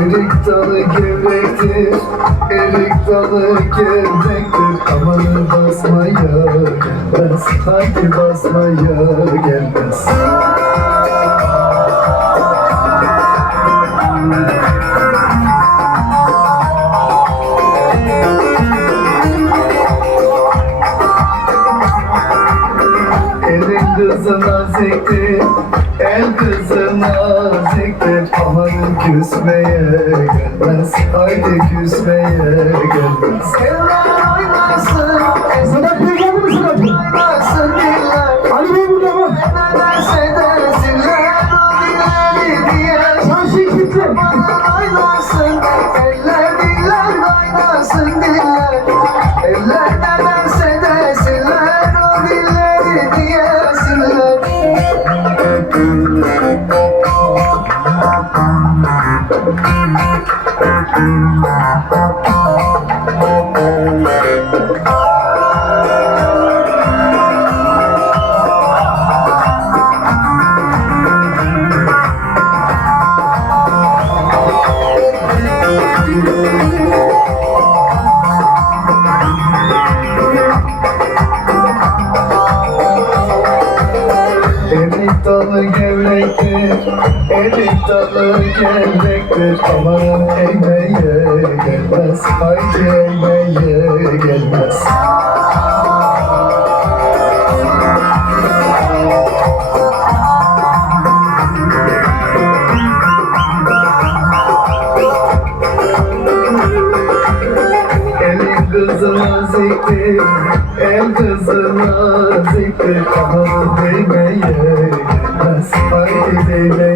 Erik dalı gevrektir, erik dalı gevrektir. Amanı basmaya gelmez, haydi basmaya gelmez. Elin kızı naziktir, el kızı naziktir. Amanın küsmeye gelmez, haydi küsmeye gelmez. Eller oynasın, Sedat Bey geldi mi Sedat Bey? oynasın diller. Ali Bey burada mı? Ne derse desinler o dilleri diye. Çarşı gitti. Aman oynasın, eller diller oynasın diller. Eller ne derse desinler o dilleri diyesinler. Erik dalı gevrektir, erik dalı gevrektir. Aman eğmeye gelmez, haydi eğmeye gelmez. Elin kızı naziktir, el kızı naziktir. Aman değmeye gelmez, haydi değmeye